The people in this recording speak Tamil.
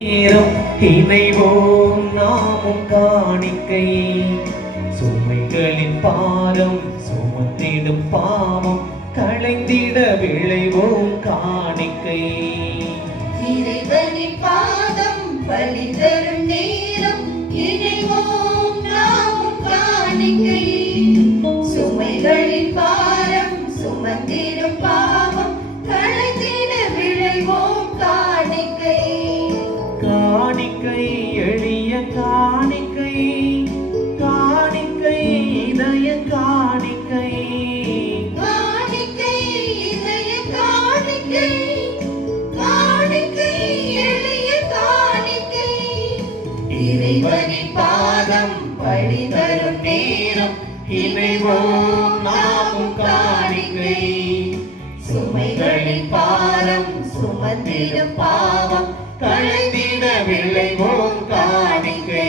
நேரம் இணைவோம் நாமும் காணிக்கை சுமைகளின் பாரம் சுமத்திடும் பாவம் களைந்திட விளைவோம் காணிக்கை இறைவனின் பாதம் பலி தரும் நேரம் இணைவோம் நாமும் காணிக்கை சுமைகளின் பாரம் சுமந்திடும் பாவம் களைந்திட விளைவோம் காணிக்கை காணிக்கை எளிய காணிக்கை காணிக்கை இதய காணிக்கை காணிக்கை இதய காணிக்கை காணிக்கை எளிய காணிக்கை இறைவனின் பாதம் பலி தரும் நேரம் இணைவோம் நாமும் காணிக்கை சுமைகளின் பாரம் சுமந்திடும் பாவம் களைந்திட விளைவோம் காணிக்கை